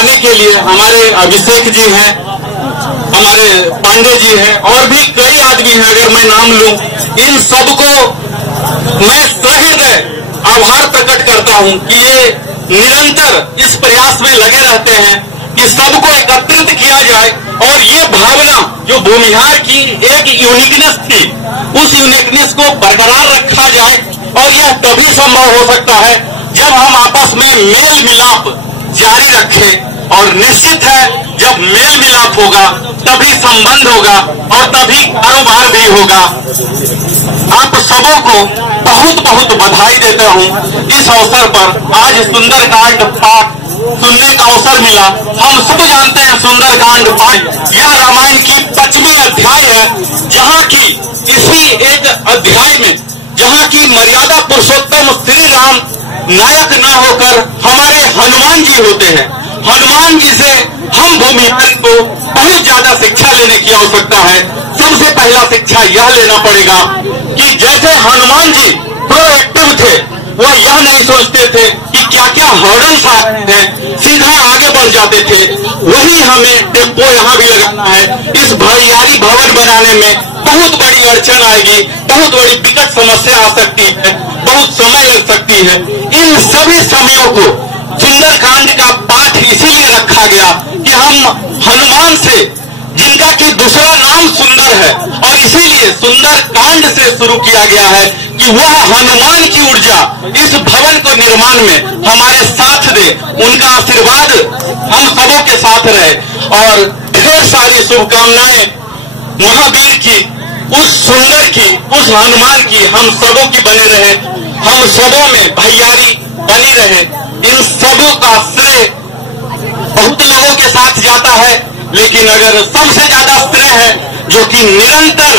बताने के लिए हमारे अभिषेक जी हैं, हमारे पांडे जी हैं और भी कई आदमी हैं। अगर मैं नाम लूं, इन सबको मैं सहृदय आभार प्रकट करता हूं कि ये निरंतर इस प्रयास में लगे रहते हैं कि सबको एकत्रित किया जाए और ये भावना जो भूमिहार की एक यूनिकनेस थी, उस यूनिकनेस को बरकरार रखा जाए। और यह तभी संभव हो सकता है जब हम आपस में मेल मिलाप जारी रखें, और निश्चित है जब मेल मिलाप होगा तभी संबंध होगा और तभी कारोबार भी होगा। आप सबों को बहुत बहुत बधाई देता हूं। इस अवसर पर आज सुंदरकांड पाठ सुनने का अवसर मिला। हम सब जानते हैं सुंदरकांड पाठ यह रामायण की 5वीं अध्याय है, जहाँ की इसी एक अध्याय में जहाँ की मर्यादा पुरुषोत्तम श्री राम नायक न होकर हमारे हनुमान जी होते हैं। हनुमान जी से हम भूमिहार को बहुत ज्यादा शिक्षा लेने की आवश्यकता है। सबसे पहला शिक्षा यह लेना पड़ेगा कि जैसे हनुमान जी प्रोएक्टिव थे, वह यह नहीं सोचते थे कि क्या क्या हर्डल्स आते हैं, सीधा आगे बढ़ जाते थे। वही हमें टेम्पो यहाँ भी लगाना है। इस भैयारी भवन बनाने में बहुत बड़ी अड़चन आएगी, बहुत बड़ी विकट समस्या आ सकती है, बहुत समय लग सकती है। इन सभी समयों को सुंदरकांड का पाठ इसीलिए रखा गया कि हम हनुमान से, जिनका कि दूसरा नाम सुंदर है, और इसीलिए सुंदरकांड से शुरू किया गया है कि वह हनुमान की ऊर्जा इस भवन को निर्माण में हमारे साथ दे, उनका आशीर्वाद हम सबों के साथ रहे। और ढेर सारी शुभकामनाएं महावीर की, उस सुंदर की, उस हनुमान की हम सबों की बने रहे, हम सबों में भैयारी बनी रहे। इन सबों का श्रेय बहुत लोगों के साथ जाता है, लेकिन अगर सबसे ज्यादा श्रेय है जो कि निरंतर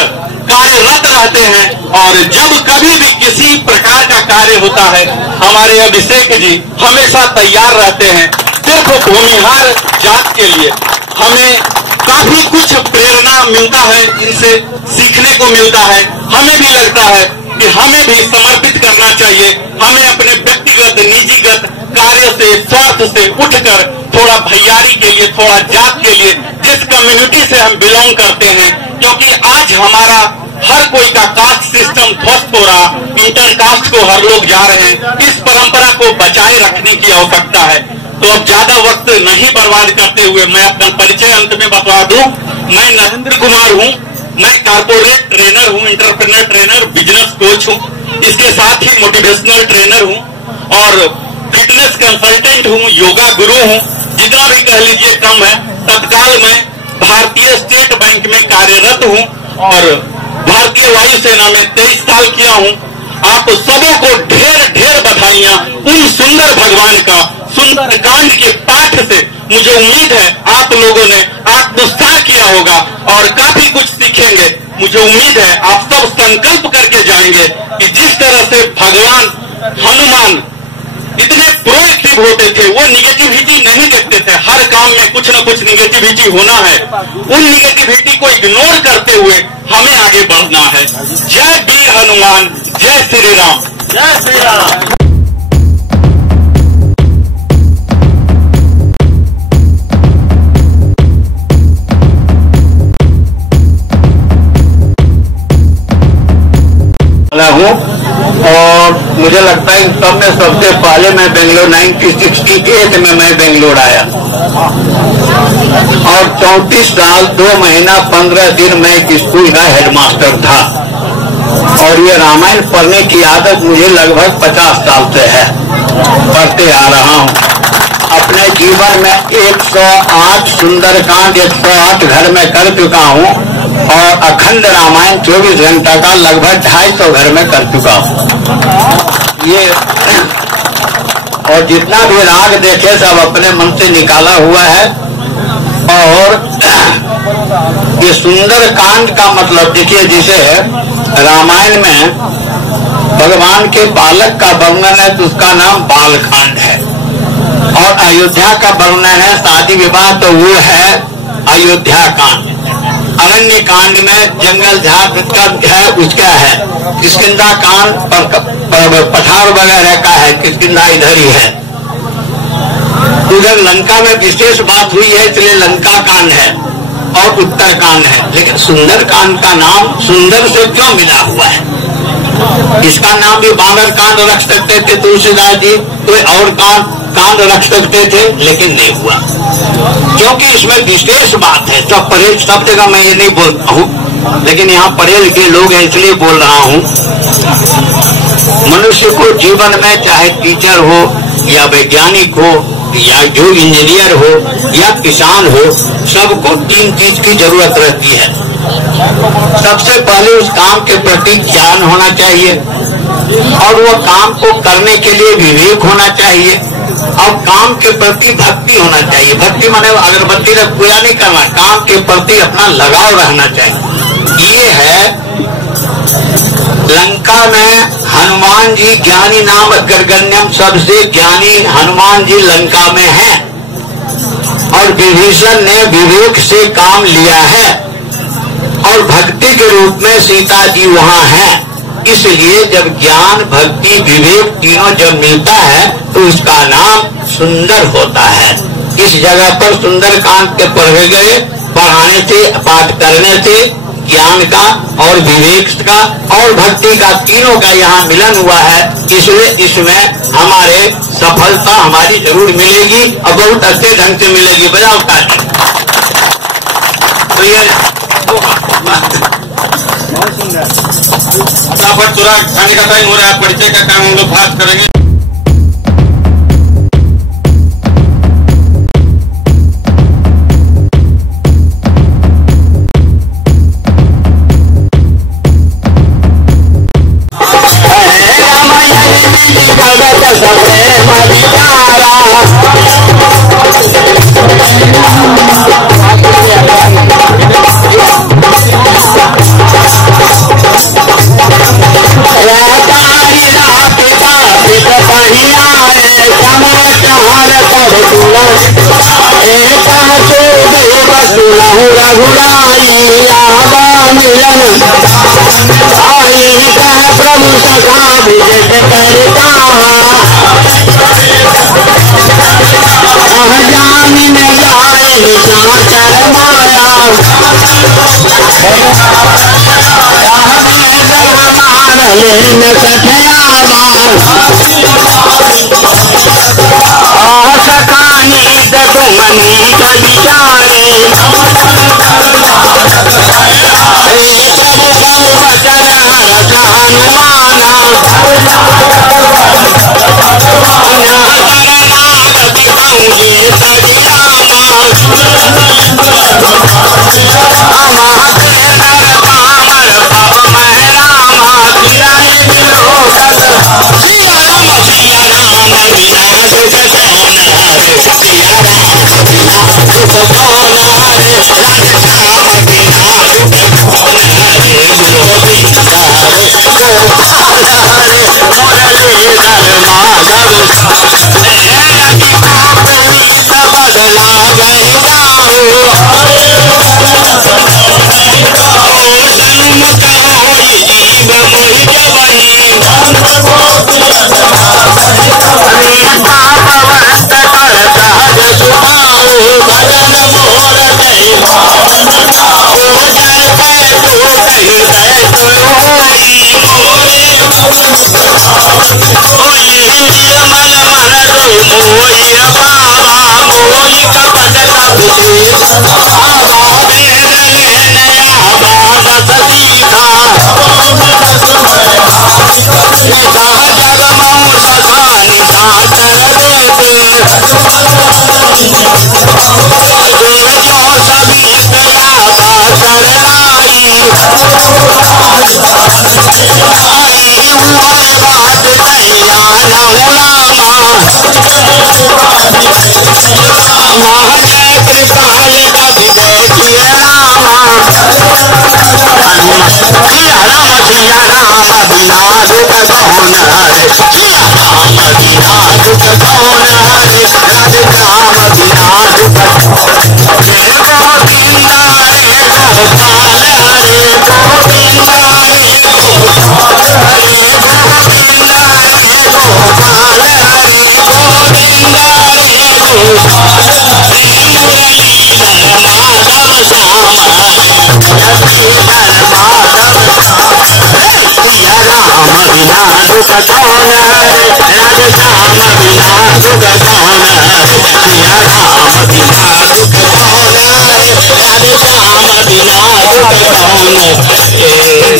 कार्यरत रहते हैं, और जब कभी भी किसी प्रकार का कार्य होता है, हमारे अभिषेक जी हमेशा तैयार रहते हैं। सिर्फ भूमिहार जात के लिए हमें काफी कुछ प्रेरणा मिलता है, इनसे सीखने को मिलता है। हमें भी लगता है कि हमें भी समर्पित करना चाहिए। हमें अपने व्यक्तिगत निजीगत कार्य से, स्वार्थ से उठकर थोड़ा भैयारी के लिए, थोड़ा जात के लिए, जिस कम्युनिटी से हम बिलोंग करते हैं, क्योंकि आज हमारा हर कोई का कास्ट सिस्टम ध्वस्त हो रहा, इंटर कास्ट को हर लोग जा रहे हैं। इस परंपरा को बचाए रखने की आवश्यकता है। तो अब ज्यादा वक्त नहीं बर्बाद करते हुए मैं अपना परिचय अंत में बता दूं। मैं नरेंद्र कुमार हूं। मैं कॉर्पोरेट ट्रेनर हूं, एंटरप्रेन्योर ट्रेनर, बिजनेस कोच हूं, इसके साथ ही मोटिवेशनल ट्रेनर हूं और फिटनेस कंसल्टेंट हूं, योगा गुरु हूं। जितना भी कह लीजिए कम है। तत्काल में भारतीय स्टेट बैंक में कार्यरत हूं और भारतीय वायुसेना में 23 साल किया हूं। आप सबों को ढेर ढेर बधाइयां उन सुंदर भगवान का सुंदरकांड के पाठ से। मुझे उम्मीद है आप लोगों ने आत्मसात किया होगा और काफी कुछ सीखेंगे। मुझे उम्मीद है आप सब संकल्प करके जाएंगे कि जिस तरह से भगवान हनुमान इतने प्रोएक्टिव होते थे, वो निगेटिविटी नहीं देखते थे। हर काम में कुछ न कुछ निगेटिविटी होना है, उन निगेटिविटी को इग्नोर करते हुए हमें आगे बढ़ना है। जय वीर हनुमान, जय श्री राम, जय श्री राम। हूँ और मुझे लगता है इन सब में सबसे पहले मैं बेंगलोर 1968 में मैं बेंगलोर आया और 34 साल 2 महीना 15 दिन मैं एक स्कूल का हेडमास्टर था। और ये रामायण पढ़ने की आदत मुझे लगभग 50 साल से है, पढ़ते आ रहा हूँ। अपने जीवन में 108 सुंदरकांड 108 घर में कर चुका हूँ और अखंड रामायण 24 घंटा का लगभग 250 घर में कर चुका हूँ। ये और जितना भी राग देखे सब अपने मन से निकाला हुआ है। और ये सुंदरकांड का मतलब देखिए, जिसे रामायण में भगवान के बालक का वर्णन है तो उसका नाम बालकांड है, और अयोध्या का वर्णन है, शादी विवाह तो वो है अयोध्या कांड। अरण्य कांड में जंगल झाड़ का है, उसका है। किष्किंधा कांड पठार वगैरह का है, किष्किंधा इधर ही है। उधर लंका में विशेष बात हुई है, इसलिए लंका कांड है और उत्तर कांड है। लेकिन सुंदर कांड का नाम सुंदर से क्यों मिला हुआ है? इसका नाम भी बानर कांड रख सकते थे तुलसीदास जी, कोई और कांड रख सकते थे, लेकिन नहीं हुआ, क्योंकि इसमें विशेष बात है। तो पढ़े सब जगह मैं ये नहीं बोलता हूँ, लेकिन यहाँ पढ़े लिखे लोग हैं इसलिए बोल रहा हूँ। मनुष्य को जीवन में चाहे टीचर हो या वैज्ञानिक हो या जो इंजीनियर हो या किसान हो, सबको 3 चीज की जरूरत रहती है। सबसे पहले उस काम के प्रति ज्ञान होना चाहिए और वो काम को करने के लिए विवेक होना चाहिए और काम के प्रति भक्ति होना चाहिए। भक्ति माने अगरबत्ती रख पूजा नहीं करना, काम के प्रति अपना लगाव रहना चाहिए। ये है लंका में हनुमान जी ज्ञानी नाम अग्रगण्यम, सबसे ज्ञानी हनुमान जी लंका में हैं और विभीषण ने विवेक से काम लिया है और भक्ति के रूप में सीता जी वहाँ हैं। इसलिए जब ज्ञान भक्ति विवेक तीनों जब मिलता है तो उसका नाम सुंदर होता है। इस जगह पर सुंदर कांड के पढ़े गए, पढ़ाने से पाठ करने से ज्ञान का और विवेक का और भक्ति का तीनों का यहाँ मिलन हुआ है। इसलिए इसमें हमारे सफलता हमारी जरूर मिलेगी और बहुत अच्छे ढंग से मिलेगी। बजाओ ताली। तो ये फटाफट तुरा खाने का टाइम हो रहा है, परिचय का काम हम लोग बात करेंगे। दुख कौन रे, राधे श्याम बिना दुख कौन रे, सिया राम बिना दुख कौन रे, राधे श्याम बिना दुख कौन रे।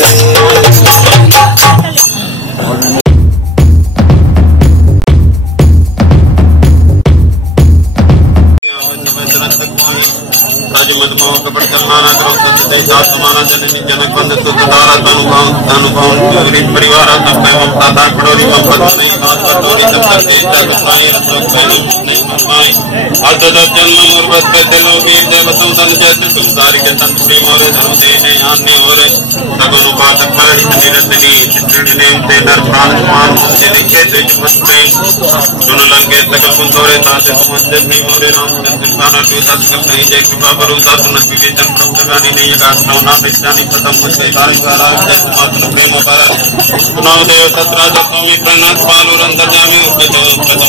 परिवार देव सतराज स्वामी प्रणत पालू अंतर्जामी प्रथम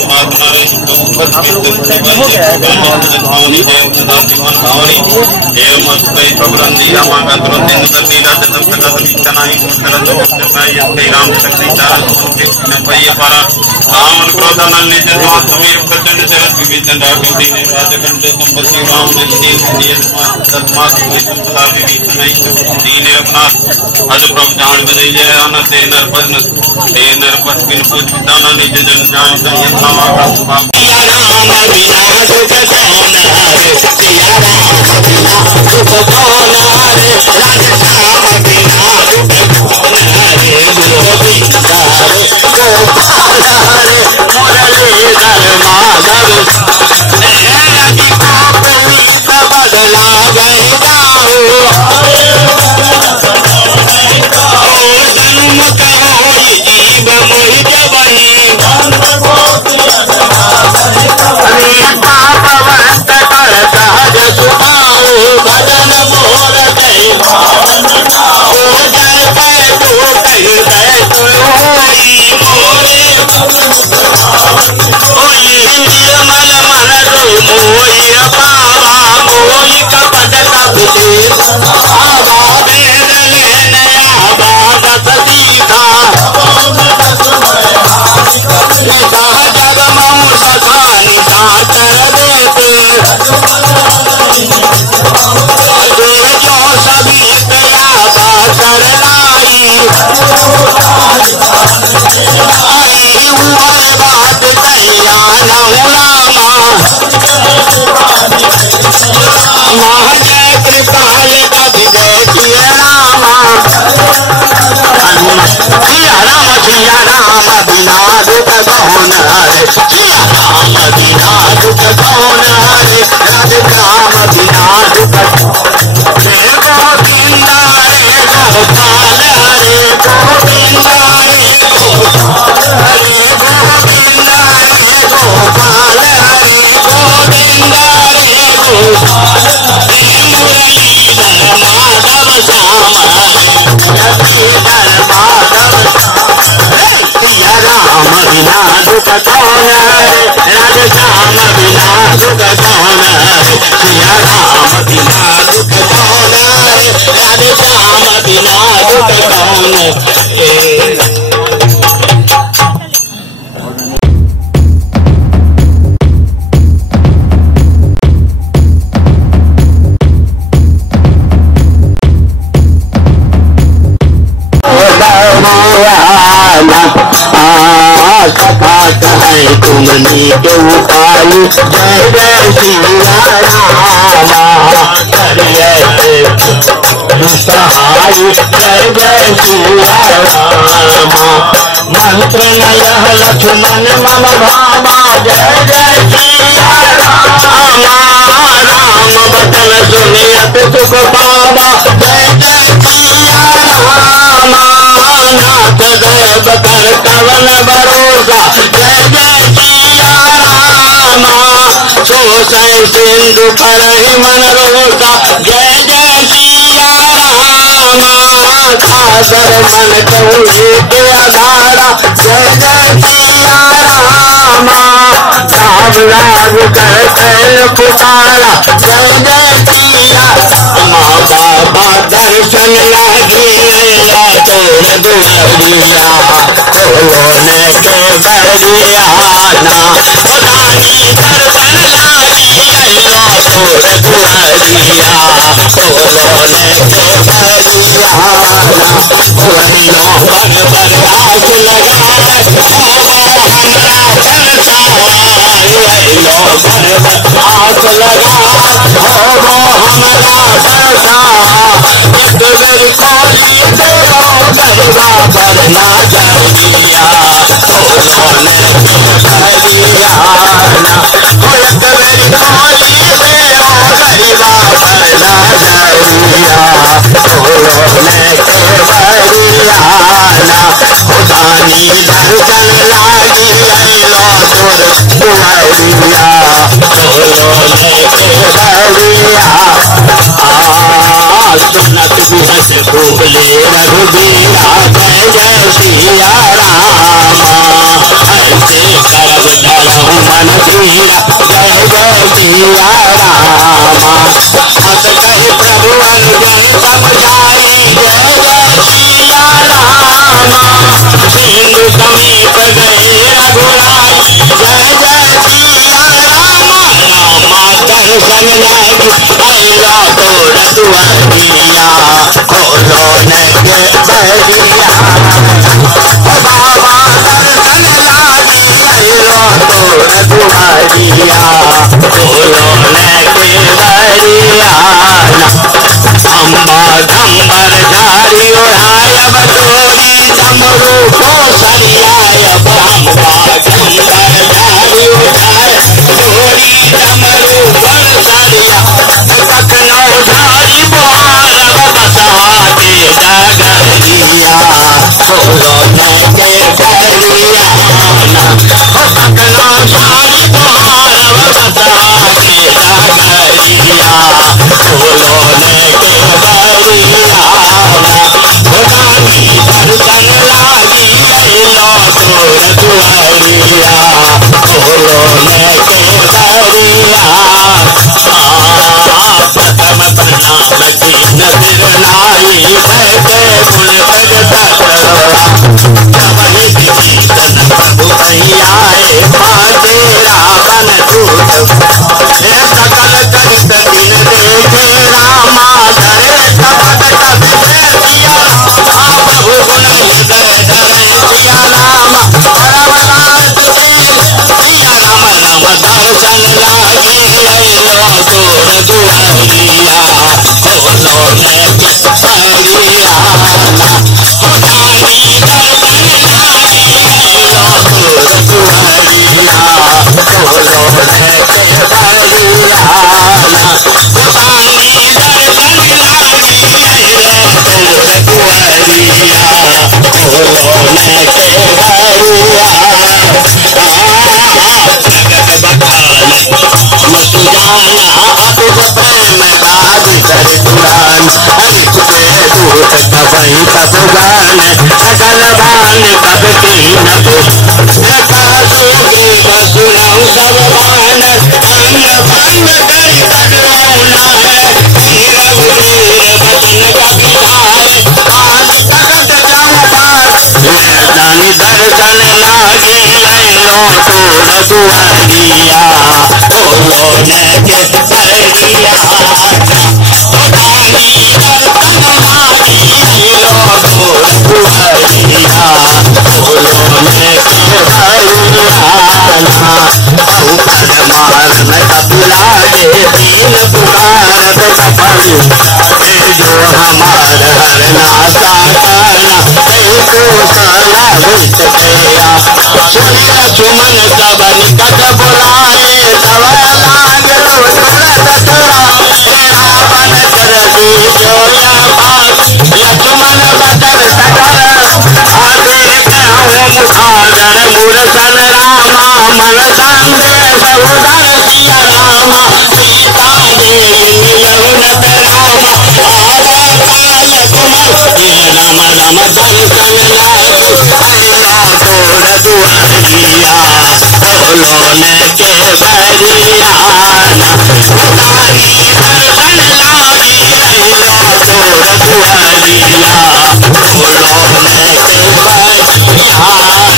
बात नारे भावनी देव सदा जीवन भावनी एवं मस्तई प्रबंधी रामागा तुरंत करनी राज संकट दीक्षा नहीं करत नहीं यंते राम शक्ति चारण के नपय पारा राम क्रोध नल नित्य स्वामी समीर प्रचंड चरण विभीषण राघवी ने राजगंड संपत्ति राम ने नियम सत्मा संपदा विभीषण दीन अपना अज प्रभु जान बदई जय आनंद नरपद नरपद बिन पूछ दाना निज जन जान संगे रामा का राम बिना दुख कौन रे, सिया राम बिना दुख कौन रे, राधे श्याम बिना दुख कौन रे, गोविंद रे गोपाल रे मुरलीधर माधव रति गोपी बदला गए जाओ जन्म कहो जीव मोहि जबही पापवंत कर सहज सुभाओ भजन बोल कही जय जय तू कही जय तुई मोरे निर्मल मन रो मोहि पावा मोहि कपट कपि आवा वेद लेन आवा रस सीखा जग मऊ सखानी साचर देते जो सभी तया बासर लाई आई उमर बात तैया नहुलामा महाजय कृपाल कवि देखिए रामा सिया राम बिना दुख कौन रे, सिया राम बिना दुख कौन रे, राधे श्याम बिना दुख रे गोविंद रे गोपाल रे गोविंद रे गोपाल रे गोविंद रे गोपाल रे गोविंद रे गोपाल रे मुरलीधर माधव श्याम रतिधर माधव सिया राम बिना दुख कौन रे, राधे श्याम बिना दुख कौन रे, सिया राम बिना दुख कौन रे, राधे श्याम बिना दुख कौन रे। सखा कहे तुमने के उपाय जय जय सिया रामा करिए सहाय जय जय सिया रामा मंत्र नय लक्ष्मण मम भामा जय जय सिया रामा राम बचन सुनियत सुख पावा जय जय सिया रामा नाथ देव कर कवन भरोसा जय जय सिया रामा सोसै सिंधु पर ही मन रोसा जय जय सिया रामा सागर मन कौले के आधारा जय जय सिया रामा राम राग कर कैल पुकारा जय जय सिया माँ बाबा दर्शन लागी तोर दुआरिया बोलोने के बरियाना रानी दर्शन लागी अइलो तोर दुआरिया बोलोने के बरियाना अइलो बन बर आग लगाए हमरा बरसाई अइलो बन बर आग लगाए हमरा बरसा एक बेर खोली दो गरबा बरना जरिया बोलोने के बरियाना एक बेर खोली दो गरबा बरना जरिया बोलोने के बरियाना खुदानी दर्शन लागी अइलो तोर दुआरिया बोलोने के बरिया सुनत बिहस भूले रघुबीरा जय जय सिया रामा ऐसे करब धरहु मन धीरा जय जय सिया रामा अत कहे प्रभु अनुजन समझाई जय जय सिया रामा सिंधु समीप गए रघुराई जय जय सिया रामा रामा दर्शन लागी अइलो तोर दुआरिया बोलोने के बरियाना बाबा दर्शन लागी अइलो तोर दुआरिया बोलोने के बरियाना अम्बा धम्बर झाड़ी उड़ायब तोरी डमरू को सरियायब अम्बा धम्बर झाड़ी उड़ाए तोरी डमरू पर सरिया कखनो झाड़ी मारब बसवा के डगरिया बोलोने के बरियाना कखनो झाड़ी मारब बसवा के डगरिया बोलोने के बरियाना रानी दर्शन लागी अइलो तोर दुआरिया बोलोने के बरियाना प्रथम प्रणाम दीन सिरनाई बैठे गुण जगत वही विभीषण प्रभु कहीं आए पाचे रावण दूत हे सकल करित दिन देखे रामा धरे कपट कभी सिया बहु गुण हृदय धरे सिया राम परम लाल सिया राम राम दर्शन लागी अइलो तोर दुआरिया बोलोने के बरियाना रानी दर्शन लागी अइलो तोर दुआरिया बोलोने के बरियाना रानी दर्शन लागी अइलो तोर दुआरिया बोलोने के बरियाना जगत बखान मसुजाना अबुझ प्रेम बाज कर पुराण हरित के दूत कबई कब गान सकल बान कब कीन काशी ग्रीव सुनऊ सब बान अन्न भंग करि कटरौना है नीरव वीर बचन कपिहार आज तखत चौपार दानी दर्शन लागे अइलो तोर दुआरिया बोलोने के बरियाना रानी दर्शन लागी अइलो तोर दुआरिया बोलोने के बरियाना बहु पद मारन कपिलाए दीन पुकारत कपल हे जो हमार हरना साकाना हे कोसला वित गया सुनि लक्ष्मण सब निकट बुलाए तब लागलो तुरत हे रावण कर दूसोया पास लक्ष्मण बदर सकल आगे कहूँ मुखागण मूर्धन रामा मन संदेह बहुधन सिया रामा सीता देवी यमुनत रामा आवा काल कुमल राम राम दर्शन लागे अइलो तोर दुआरिया बोलोने के बरियाना रानी दर्शन लागी अइलो तोर दुआरिया बोलोने के बरियाना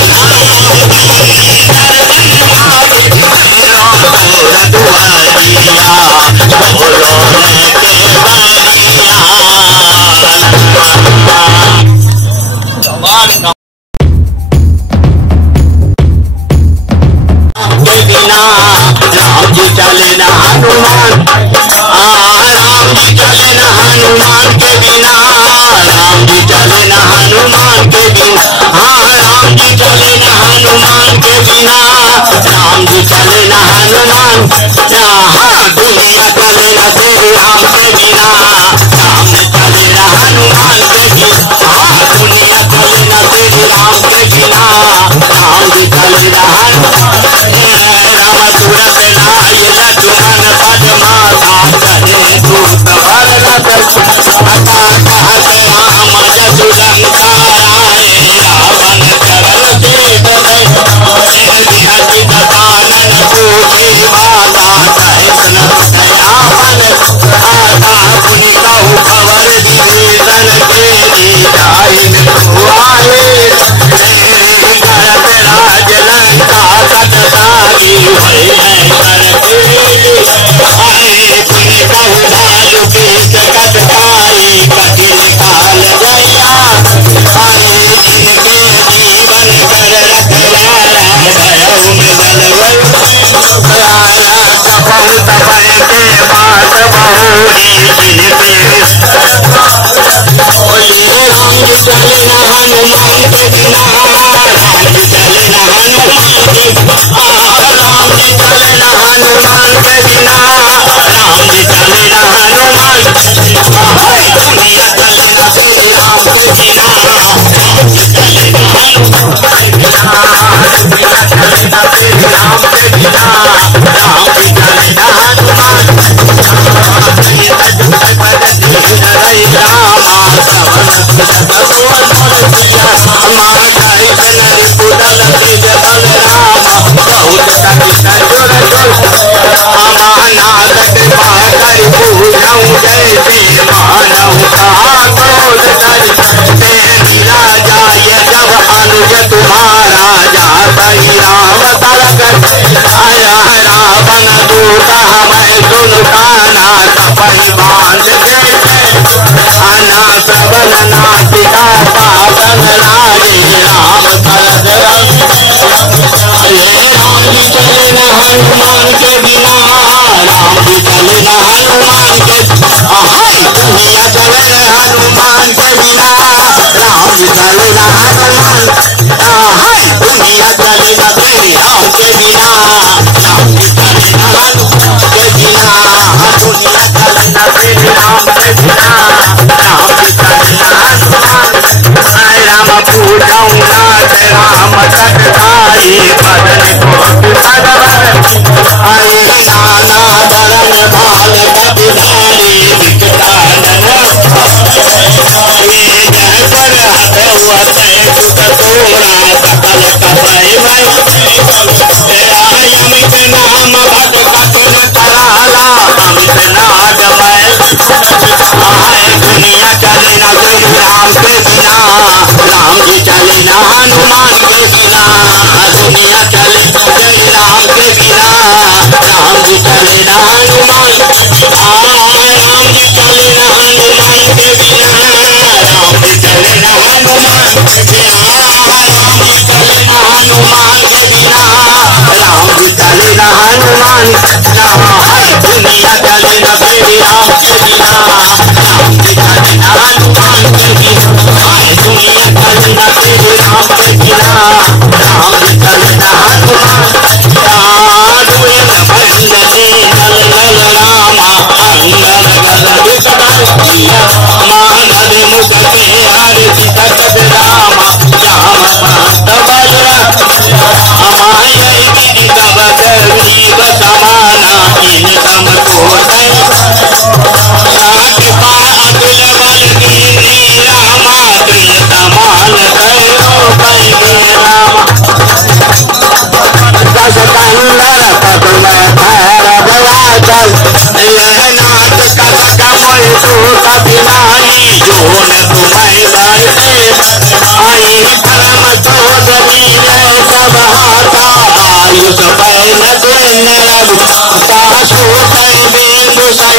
आयुष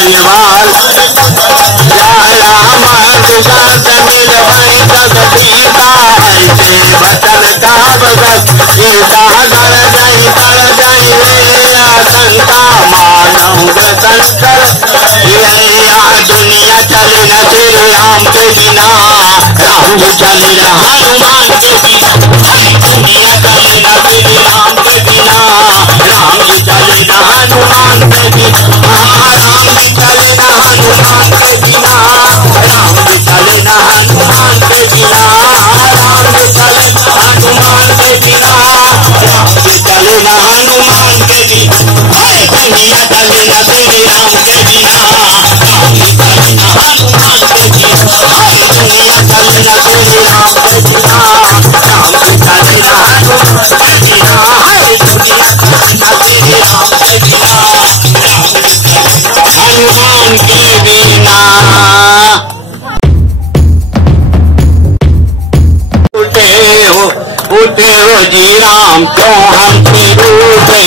परिवार जाला मार्गा तमिल भाई जग सीता ऐसे बचन का भगत सीता दर जाई रे आशंका मानव संकर या दुनिया चले न फिर राम के बिना राम जी चले न हनुमान के बिना दुनिया चले न फिर राम के बिना राम जी चले न हनुमान के बिना राम जी चले न हनुमान के बिना राम जी चले न हनुमान के बिना राम जी चले न हनुमान के बिना राम जी चले न हनुमान के बिना दुनिया चले न फिर राम के बिना राम जी चले न हनुमान के बिना दुनिया चले न फिर राम के बिना राम जी चले न हनुमान के बिना दुनिया चले न फिर राम के बिना राम जी चले न हनुमान के बिना। उठे हो जी राम क्यों हमसे रूठे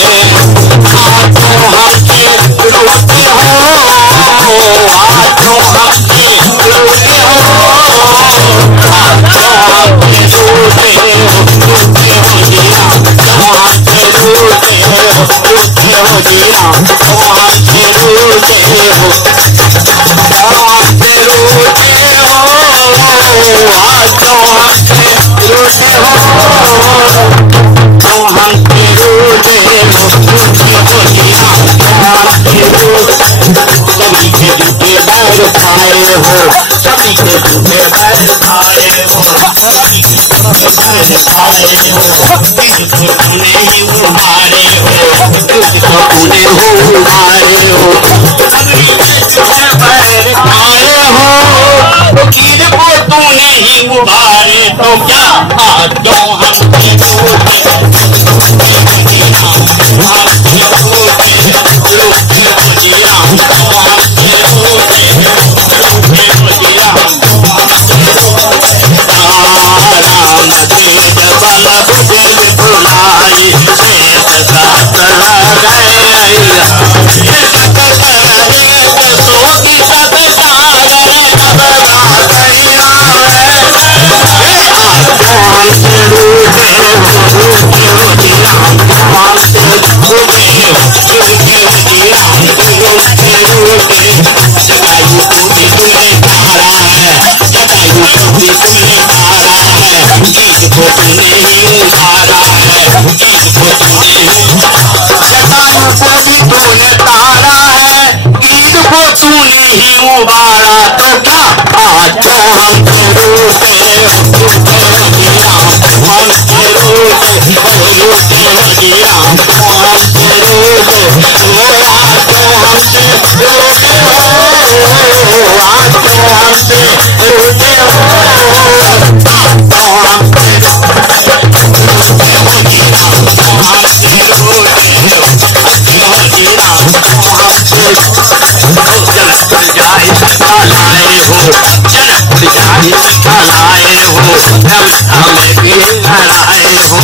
आज क्यों हमसे रूठे हो आज क्यों हमसे रूठे हो आज क्यों हमसे रूठे हो जी राम क्यों हमसे रूठे हो जी राम क्यों हमसे रूठे हो हमसे रूठे हो आज क्यों हमसे रूठे हो क्यों हमसे रूठे हो जी राम क्यों हमसे रूठे सभी के झूठे बैर खाए हो सभी के झूठे बैर खाए हो सभी के झूठे बैर खाए हो तुझको तूने ही उभारे हो तुझको तूने हो उभारे हो सभी के झूठे बैर खाए हो फकीर को तूने ही उभारे तो क्या आज क्यों हमसे रूठे जी राम हमसे रूठे रूठे हो जी राम हमसे रूठे रूठे हो जी राम हमसे रूठे राम तेज बल बुझिल बुलाई शेष सहस्र गए सोती सत सागर घबरा गई हमसे रूठे हो जी राम हमसे रूठे हो जी राम रूठे रूठे जटायु को भी तूने तारा है जटायु को भी तूने तारा है गीत को तूने ही उतारा है गीत को तूने ही जटायु को भी तूने तारा है गीत को तूने ही उबारा तो क्या आज क्यों हमसे रूठे हो जी राम हमसे रूठे हो जी राम हमसे रूठे हो आज क्यों हमसे रूठे हो आज क्यों हमसे रूठे हो क्यों हमसे रूठे हो जी राम हमसे रूठे हो जी राम हमसे जनक जाए लाए हो जनक जाए लाए हो हमें भी हराए हो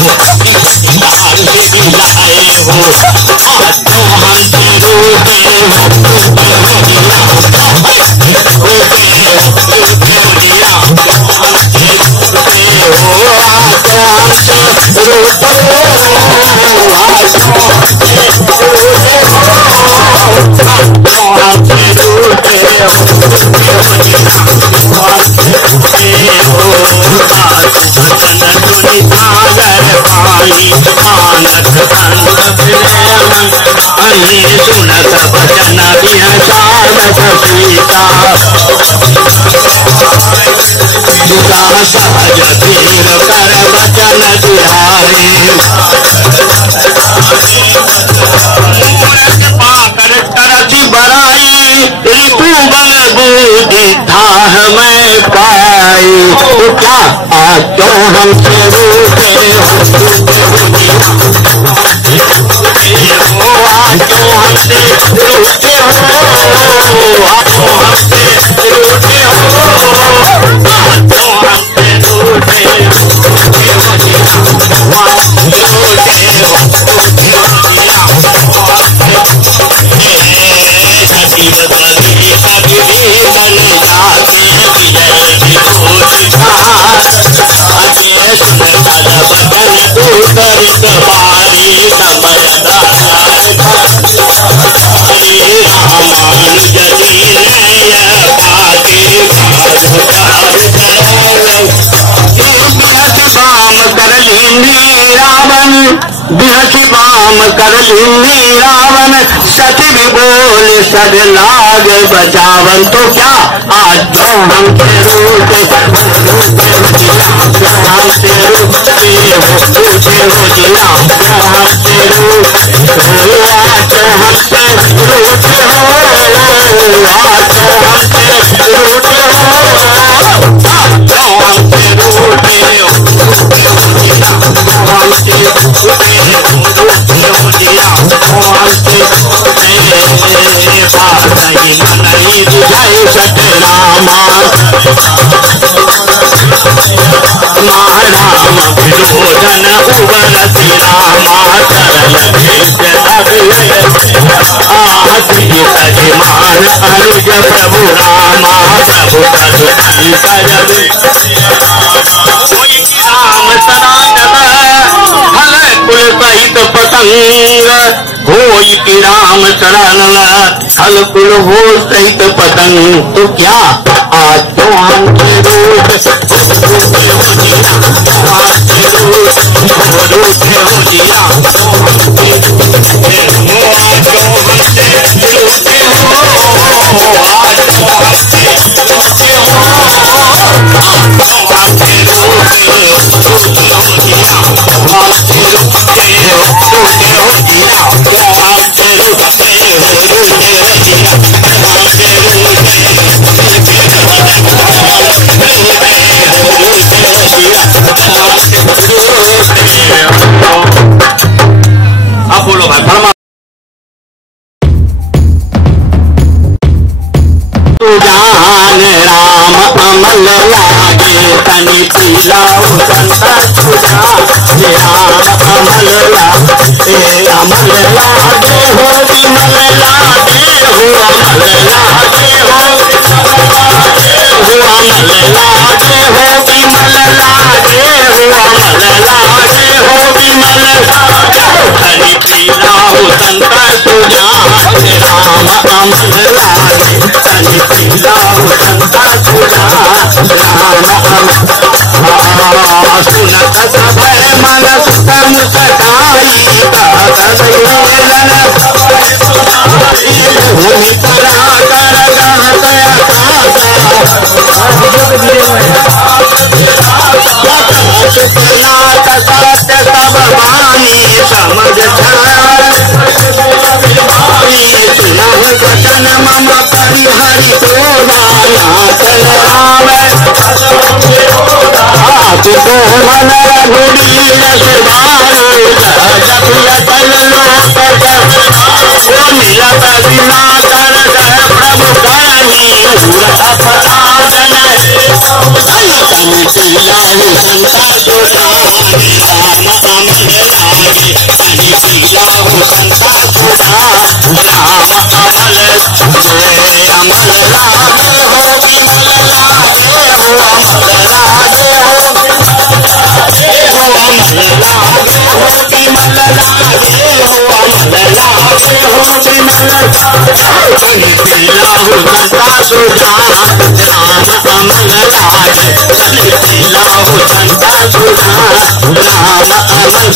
बाहर भी लाए हो आज क्यों हमसे रूठे हो जी राम हमसे रूठे हो जी राम हमसे रूठे हो आज क्यों हमसे रूठे हो आज क्यों हमसे रूठे हो क्यों हमसे रूठे हो जी राम हमसे रूठे हो आज बचन सुनि सागर पानी मानस अंत प्रेम अहि सुनत बचन बिहसानत सीता दुता सहज धीर कर बचन दुहारे मूरत पाकर तरसी बराई ऋतु बल बूझी थाह में पाई तो क्या आज क्यों हमसे रूठे हो जी राम हमसे रूठे हो आज क्यों हमसे रूठे हो आज क्यों हमसे रूठे हो आज क्यों हमसे रूठे हो जी राम हमसे रूठे हो जी राम हमसे लिन्नी रावण सच भी बोले सद लाग बचावन। तो क्या आज तो हम के रूप अनुज प्रभु रामा प्रभु राम सनातन हल कुल सहित पतंग होई की राम शरण हल कुल हो सहित पतंग। तो क्या आज तो हम के रूप अब बोलो भाई फरमा। जान राम अमल लागे तनि पीलाओ संता तुझा राम अमल लागे अमल लागे हो विमल लागे हो अमल लागे हो अमल लागे हो विमल लागे हो अमल लागे हो विमल तनि पीलाओ संता तुझा राम अमल लागे तनि पीलाओ संता तुझा राम सुनत सभय मन सुतम सताई भूमि तरा कर सत्य सब वाणी समझ वचन मम परिहरि तोरा नाचन आवे आपको मन रघुड़ी रस बारो जगन मिलत बिना कर प्रभु करनी अपराधन संता सुधा राम अमल लागे तनि पीलाओ संता सुधा राम अमल अमल लागे हो विमल लागे हो अमल लागे हो अमल लागे हो विमल लागे हो अमल लागे हो विमल तनि पीलाओ संता सुधा राम अमल लागे तनि पीलाओ संता सुधा राम अमल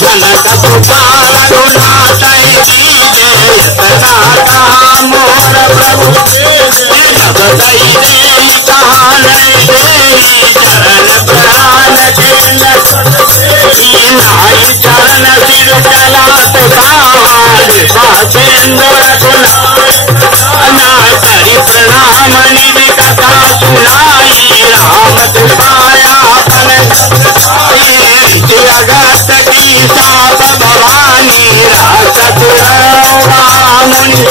जनक पुकार रघुनाथ कीजे इतना मोर प्रभु जग दई रे कहाँ नहीं देई चरण प्राण के नाई चरण सिर चला तो काज पासेंद्र ना करी प्रणाम निधि कथा सुनाई राम तुमाया जगत की साप भवानी मुनि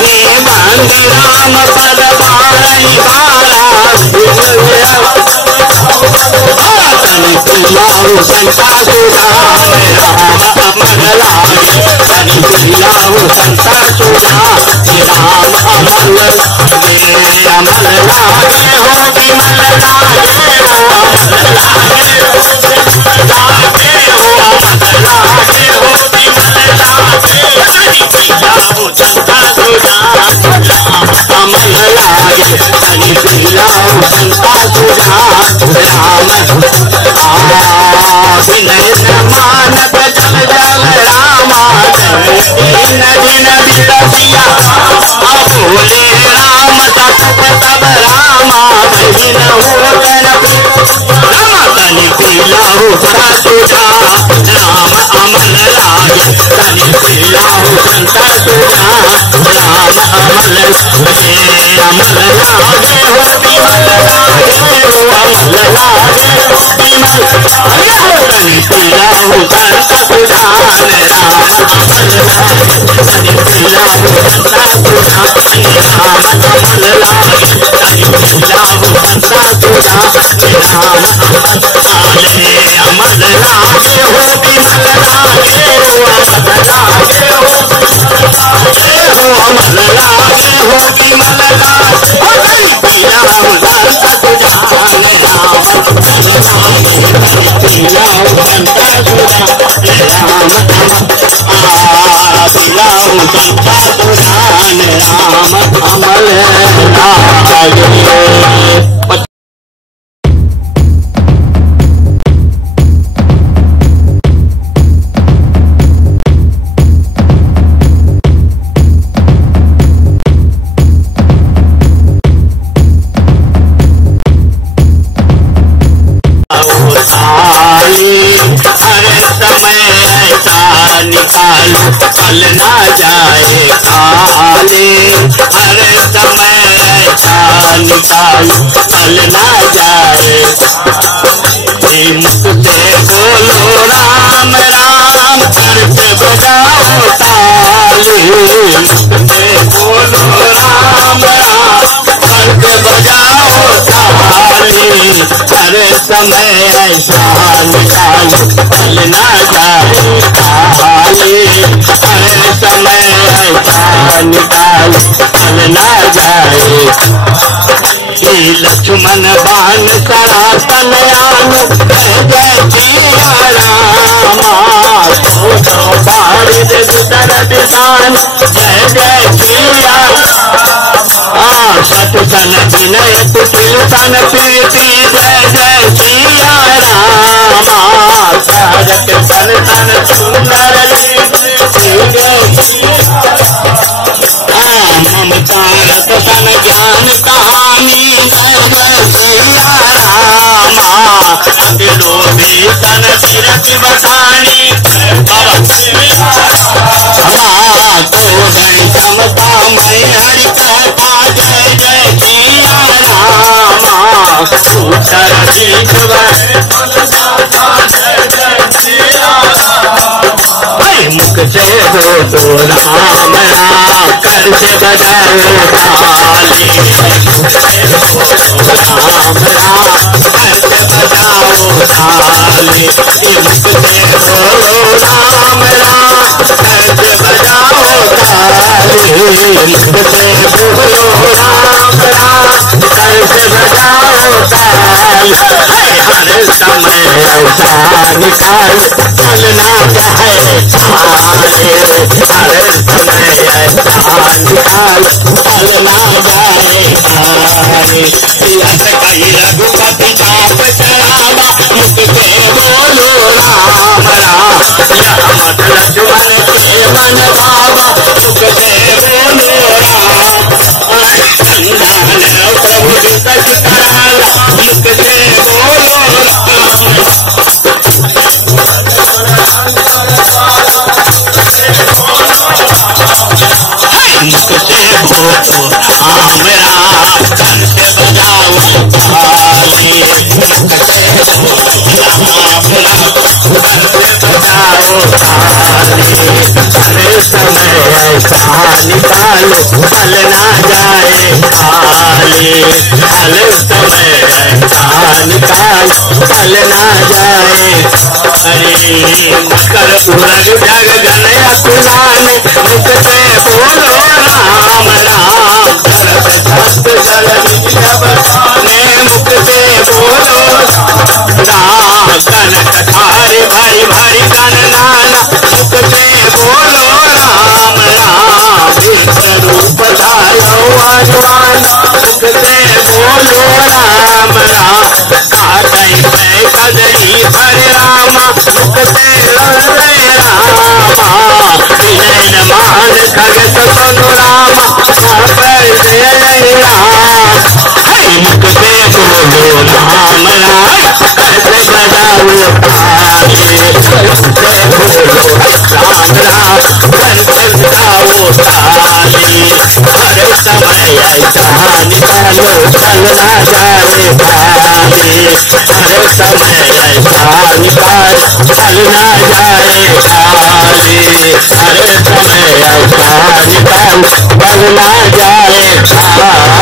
ने बंद राम पद बारही बारा तनि पीलाओ संता सुधा राम अमल लागे तनि पीलाओ संता सुधा राम अमल लागे हो विमल लागे हो अमल लागे हो संता सुधा राम अमल लागे तनि पीलाओ संता सुधा राम विनय मानव जल जल दिन बिलसिया बोले राम सतत तब रामा बहिन हो तन रामा तन पीला हो सा तुझा राम अमल लागे तन पीला हो संता तुझा राम अमल अमल लागे हो विमल लागे हो अमल लागे हो विमल तन पीला हो संता तुझा राम अमल लागे तन पीला हो संता तुझा राम अमल लागे तन पीला हो संता तुझा राम अमल लागे हो विमल लागे हो अमल लागे हो अमल लागे हो विमल लागे हो तन पीला हो संता तुझा राम पीला हो संता तुझा राम पीला हो संता तुझा राम अमल लागे। हर समय ऐसा निकालो पल ना जाए खाली हर समय ऐसा निकालो पल ना जाए मुख से बोलो राम राम करके बजाओ ताली मुख से बोलो राम राम करके बजाओ ताली हर समय ऐसा निकालो पल ना जाए खाली हर समय ऐसा निकालो पल ना जाए लक्ष्मण बाण सनातन आनु जय जय सिया रामा भारत दुतर दिशान जय जय सिया सतसन विनय कुटिल सन प्रीति जय जय सिया रामा सारक सन सन सुंदर ममता रस सन ज्ञान कहानी जय जय सिया रामा लोभी सन तीरथ बखानी तो गण समता मैं हरि कहता जय जय सिया रामा उत्तर मुख से हो तो राम राम कर से बजाओ ताली मुख से हो तो राम राम कर से बजाओ ताली मुख से बोलो राम राम कर से बजाओ ताली मुख से बोलो राम राम कर से बजाओ ताली हर समय ऐसा निकाल पल ना जाए खाली हर समय ऐसा निकाल पल ना जाए खाली यस कही रघुपति चाप चढ़ावा मुख से बोलो राम राम मत लक्ष्मण के मन भावा मुख से बोलो राम संधान प्रभु कछ कराला मुख से बोलो मुख से भोतो राम राम कर से बजाओ ताली मुख से भोतो राम राम कर से बजाओ ताली हर समय ऐसा निकालो पल ना जाए खाली हर समय ऐसा निकालो पल ना जाए अरे मकर उरग जग गण अकुलान मुख से बोलो राम राम करत छत जल बखाने मुख से बोलो राम गण कठारे भारी भारी गण नाना मुख से बोलो राम राम विश्व रूप धारो आसमान मुख से बोलो राम राम काटई पे कदरी हरे रामा मुख से रामा समय ऐसा निकालो चल ना जाए खाली, हर समय ऐसा निकाल चल ना जाए खाली, हर समय ऐसा निकाल चल ना जाए खाली।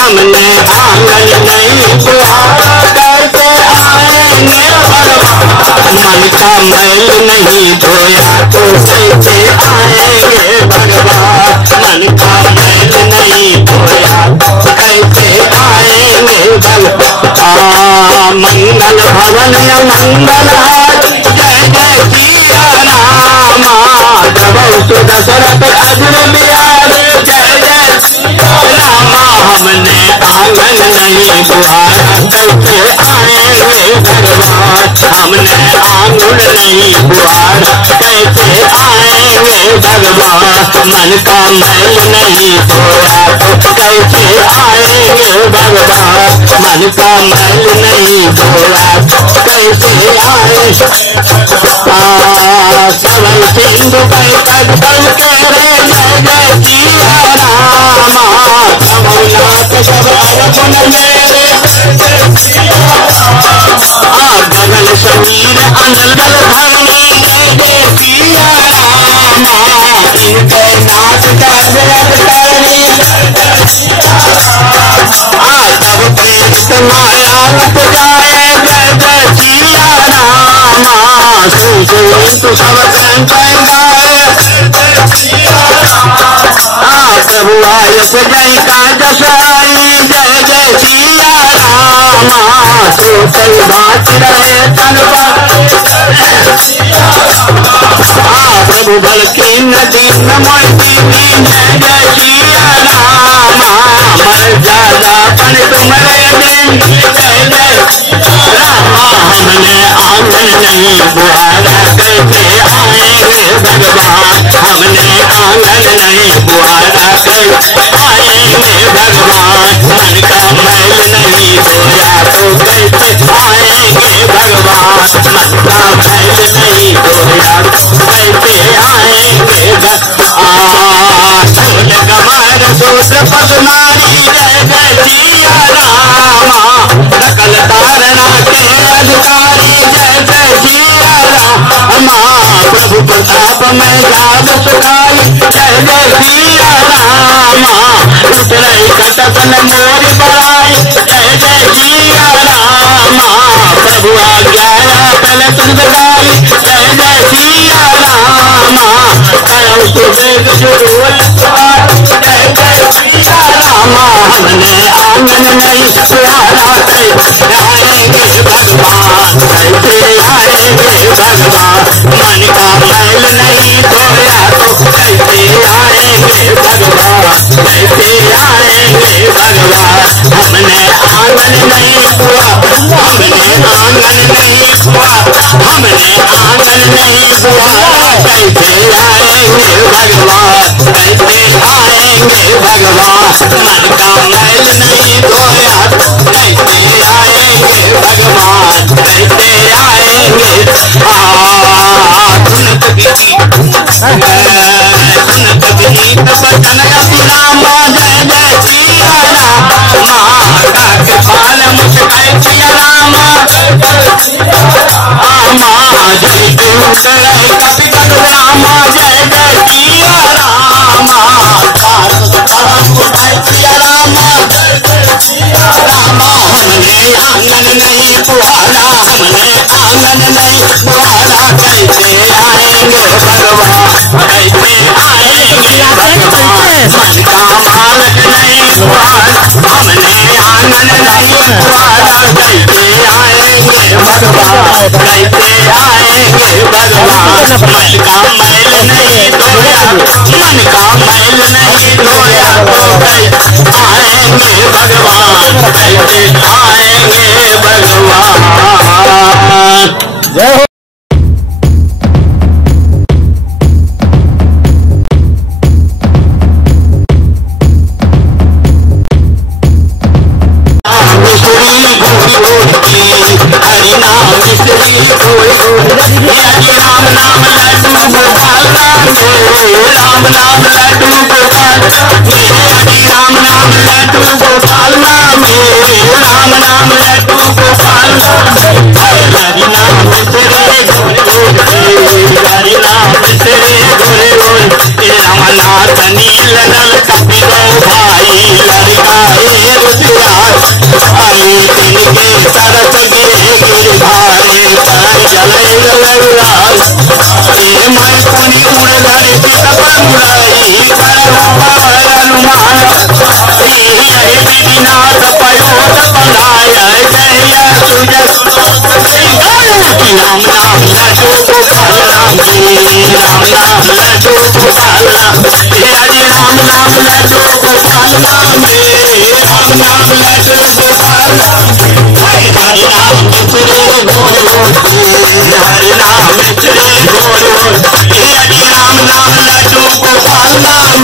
हमने आंगन नहीं बुहारा कैसे आएंगे भगवान, मन का मैल नहीं धोया तो कैसे आएंगे भगवान, मन का मैल नहीं धोया कैसे आएंगे भगवान। मंगल भवन मंगल हाट जय जय सिया रामा, जब दशरथ अग्र बिहारी जय जय रामा। हमने आंगन नहीं बुहारा कैसे आएंगे भगवान, हमने आंगन नहीं बुहारा कैसे आएंगे भगवान, मन का मैल नहीं धोया तो कैसे आएंगे भगवान, मन का मैल नहीं धोया कैसे आए। सवन सिंधु कई तट बल के रे जय जय सिया रामा, कमलनाथ सब अरगुन मेरे गगन समीर अनल धरणी जय जय सिया रामा, इनके नाथ का जगत करणी तब प्रेत माया रत जाए जय जय सिया रामा, सुसुंतु सब गाए प्रभु आयत जय का जस आई जय जय सिया रामा, तो कई बात रहे तन प्रभु बल की नदी नमोय दीनी जय जय सिया रामा, मर जादा पन तुम्हारे दिन जय जय रामा। हमने आंगन नहीं बुहारा कैसे आएंगे भगवान, हमने आंगन नहीं बुहारा कैसे आएंगे भगवान, मन का मैल नहीं धोया तो कैसे आएंगे भगवान, मन का मैल नहीं धोया कैसे आएंगे भगवान। गमार सूत्र पद्मारी जय जय सिया रामा, सकल तारणा के अधिकारी जय जय सिया रामा, प्रभु प्रताप में जाग सुखाई जय जय सिया रामा, उतरई कटकन मोरी बड़ाई जय जय सिया रामा, प्रभु आज्ञाया पल तुझ गाई जय जय सिया रामा, करौ सुबेग जुड़ोल जय जय सिया रामा। हमने आंगन नहीं बुहारा कैसे आएंगे भगवान, कैसे आएंगे भगवान, मन का मैल नहीं धोया तो कैसे आएंगे भगवान, कैसे आएंगे भगवान। हमने आंगन नहीं हुआ, हमने आंगन नहीं हुआ, हमने आंगन नहीं हुआ, कैसे आएंगे भगवान, कैसे आएंगे भगवान, मन का मैल नहीं धोया कैसे आएंगे भगवान, कैसे आएंगे। सुनत विनीत बचन अभिराम जय जय सिया रामा, के पाल मुस्काई सिया रामा, जय कपि राम जय जय सिया रामा, मुस्काई सिया रामा रामा। हमने आंगन नहीं बुहारा, हमने आंगन नहीं बुहारा कैसे आएंगे भगवान, कैसे आएंगे भगवान, मन का मालक नहीं बुहारा, हमने आंगन नहीं बुहारा कैसे आएंगे भगवान, कैसे आएंगे भगवान। मन का मैल नहीं धोया, मन का मैल नहीं धोया तो कैसे आएंगे भगवान, कैसे आएंगे भगवान। जय हो। राम नाम लड्डू गोपाल मेरे हरि राम नाम लड्डू गोपाल नाम राम नाम लड्डू गोपाल हरि नाम तेरे गोरे गोरे हरि नाम तेरे गोरे गोरे रामनाथ नील नल कपिलो भाई लड़काए रुद्राज आई तिनके तरस गिरे गिरधारे पर जले लड़लाल मैं पुनि उड़ धरि चित परुराई कर हनुमान विनाश पयोत पधाय जय सुजस राम नाम लड्डू गोपाल राम राम नाम लड्डू गोपाल हरि राम नाम लड्डू गोपाल राम राम नाम लड्डू गोपाल हरि नाम तेरे गोर हरि नाम तेरे गोर हरि राम नाम लड्डू गोपाल राम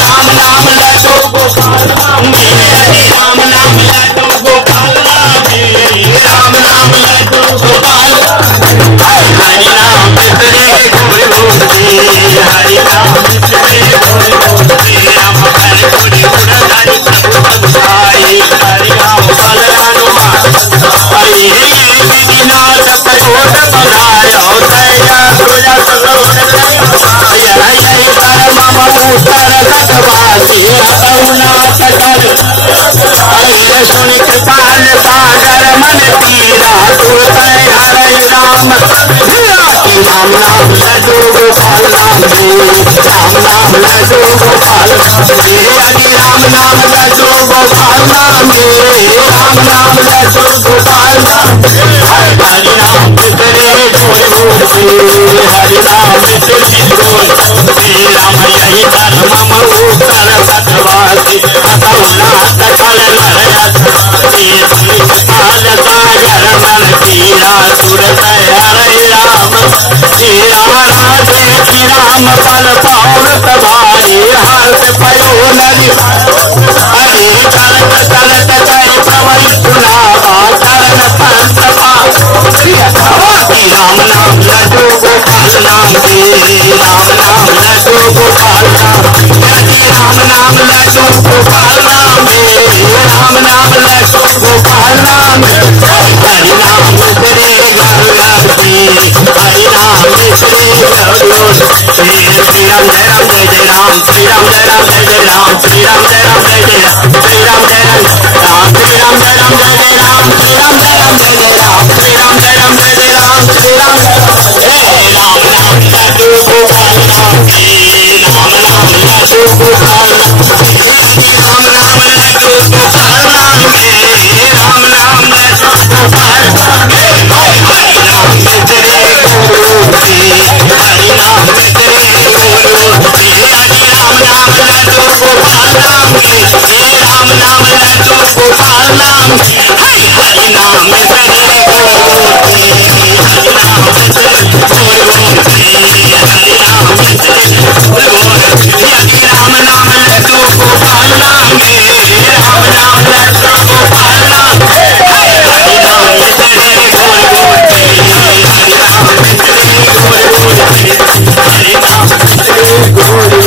राम नाम लड्डू गोपाल हरि राम नाम लड्डू गोपाल राम नाम लड्डू गोपाल हरि नाम तेरे गोर हरि नाम तेरे गोर राम हरि गोरी उड़ारी प्रभु भाई हरि राम बल हनुमान हरि विनाश पयोत पधायो दया तुझा सलोक जय परम उत्तर सतवासी करुणात कर हरि सुन कृपाल सागर मन पीरा तू हरि राम राम नाम लड्डू गोपाल राम नाम लड्डू गोपाल हरि राम नाम लड्डू गोपाल राम नाम लड्डू गोपाल हरि नाम तेरे गोर हरि नाम तेरे गोर राम यही धर्म उत्तर सतवासी करुणात कर कृपाल सागर मन पीरा सुर हरि राम राधे श्री राम पल पावत भाई हर्ष पयो नरि हरि चलत चलत जय प्रवर सुनावा चरण पंथ राम नाम लड्डू गोपाल नाम राम नाम लड्डू गोपाल हरि राम नाम लड्डू गोपाल राम राम नाम लड्डू गोपाल राम हरि नाम तेरे घर हरि नाम तेरे घर श्री राम जय राम जय जय राम श्री राम जय राम जय जय राम श्री राम जय राम जय जय राम श्री राम जय राम श्री राम जय राम जय जय राम श्री राम जय राम जय जय राम श्री राम जय राम जय जय राम श्री राम जय राम राम नाम लड्डू गोपाल राम नाम लड्डू गोपाल राम नाम लड्डू गोपाल राम राम नाम लड्डू गोपाल हरि नाम तेरे गोर हरि नाम तेरे गोर हरि राम नाम लड्डू गोपाल राम राम नाम लड्डू गोपाल राम हरि नाम तेरे गोर हरि नाम तेरे गोर हरि नाम तेरे गोर हरि राम नाम लड्डू गोपाल राम राम नाम लड्डू गोपाल राम हरि नाम तेरे गोर हरि नाम तेरे गोर हरि नाम तेरे गोर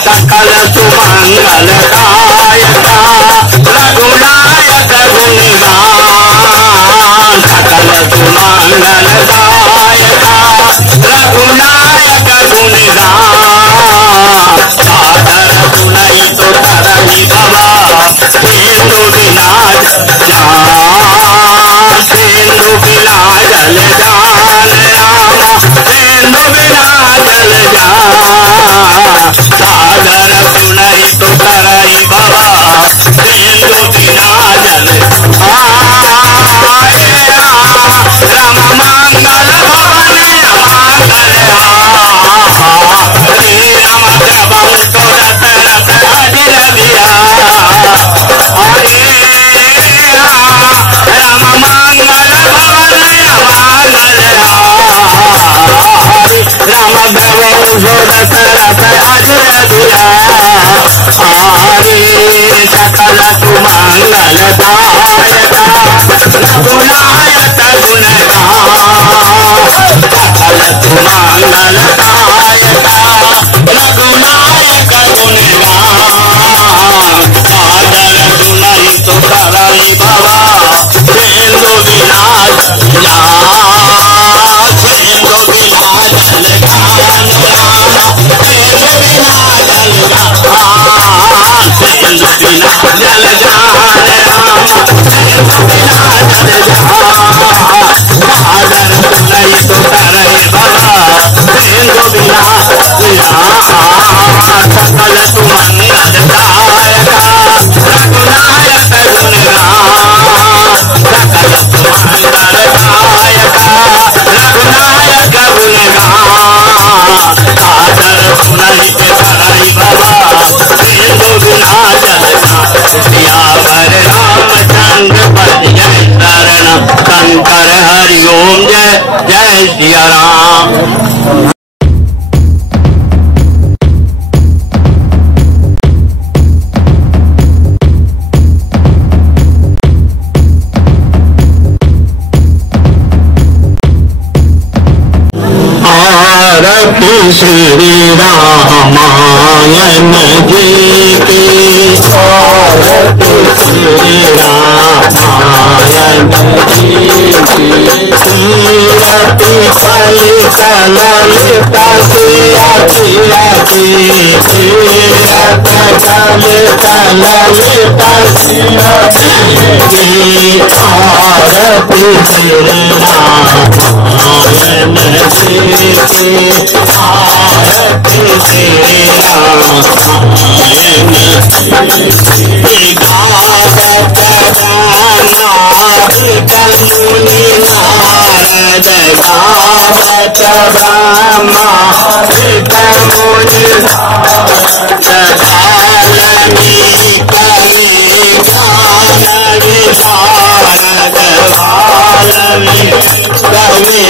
सकल सुमंगलदायक रघुनायक गुणगान सकल सुमंगलदायक रघुनायक गुणगान जय सिया राम। आरती श्री रामायण जी की, आरती श्री रामायण जी की। कीरति फली कललिता सिया सिया की, कीरति फली कललिता सिया की। आरती श्री रामायण जी की, आरती श्री रामायण जी। गावत मुनि नारद, गावत ब्रह्मा मुनि नारद, कालनी कली गान विशारद, कालनी कली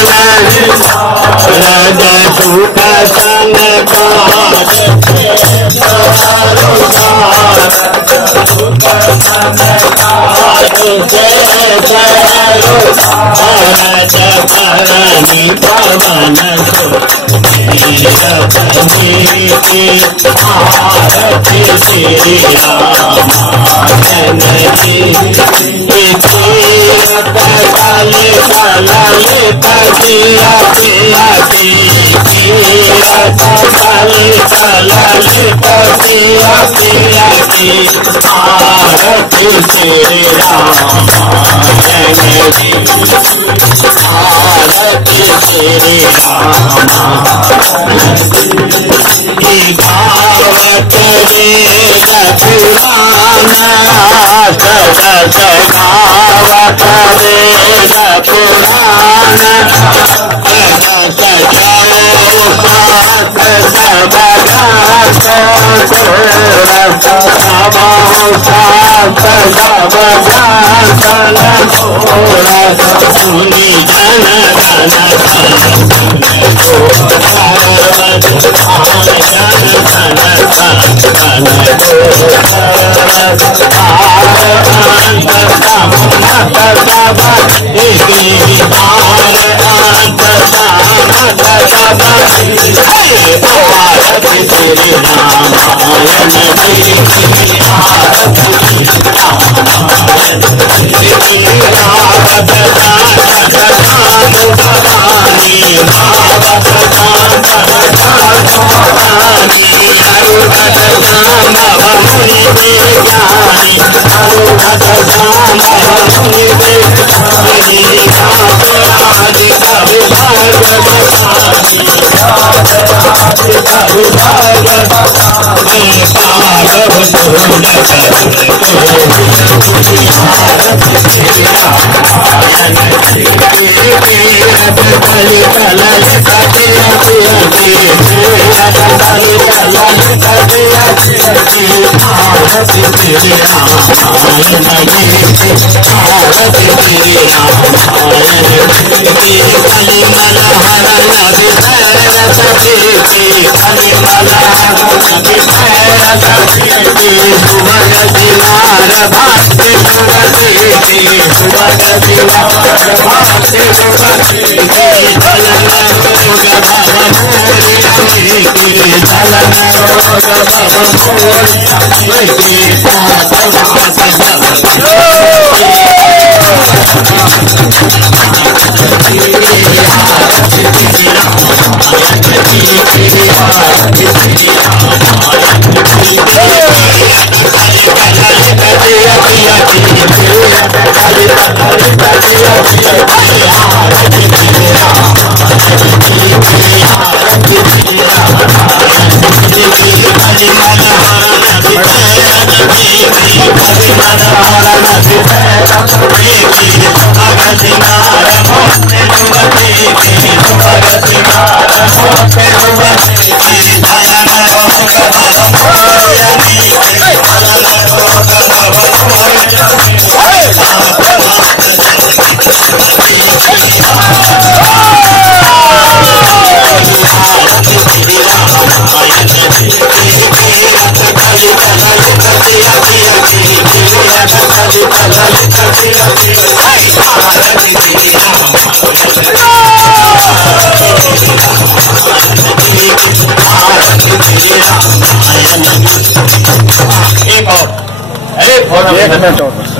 गान विशारद, सुख संकार भरणी पवन आरती श्री रामायण जी। कली कललित सिया सिया की, कली कललित सिया सिया की। आरती श्री रामायण जी, आरती श्री रामायण जी। गावत वेद पुराण, सरस गावत वेद पुराण, सरस मुनि जन गण एक मिनट और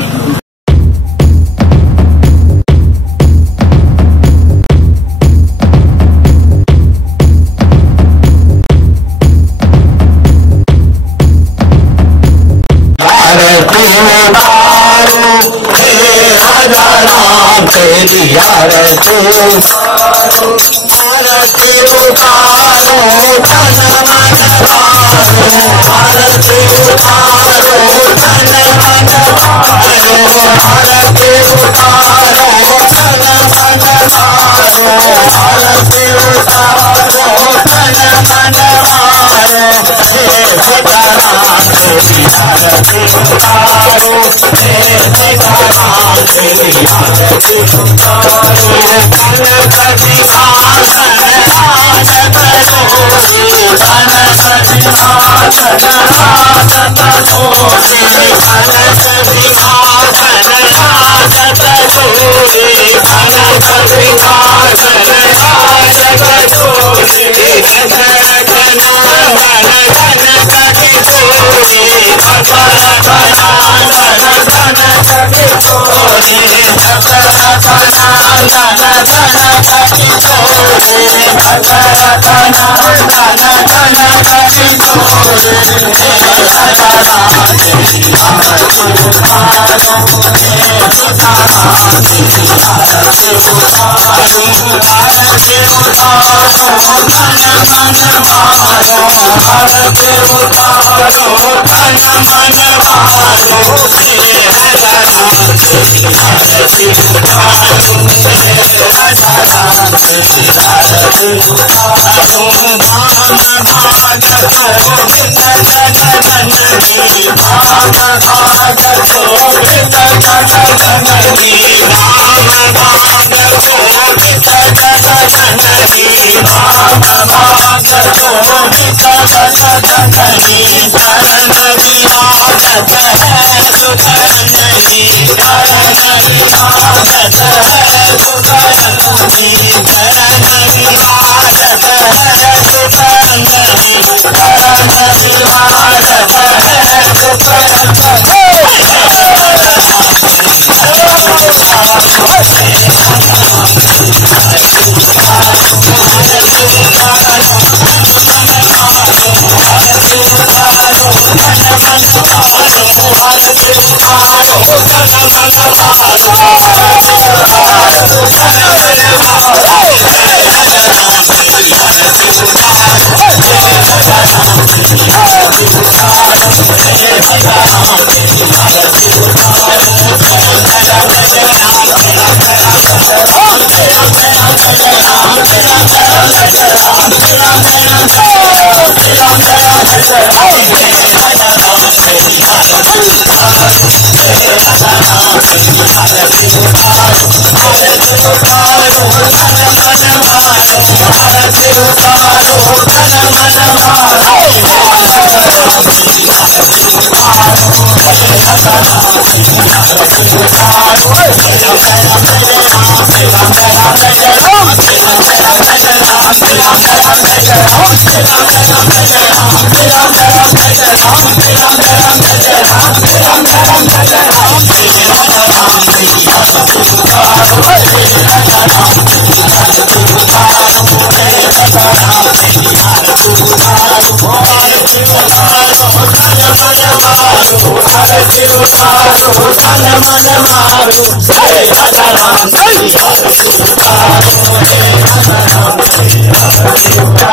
Hey,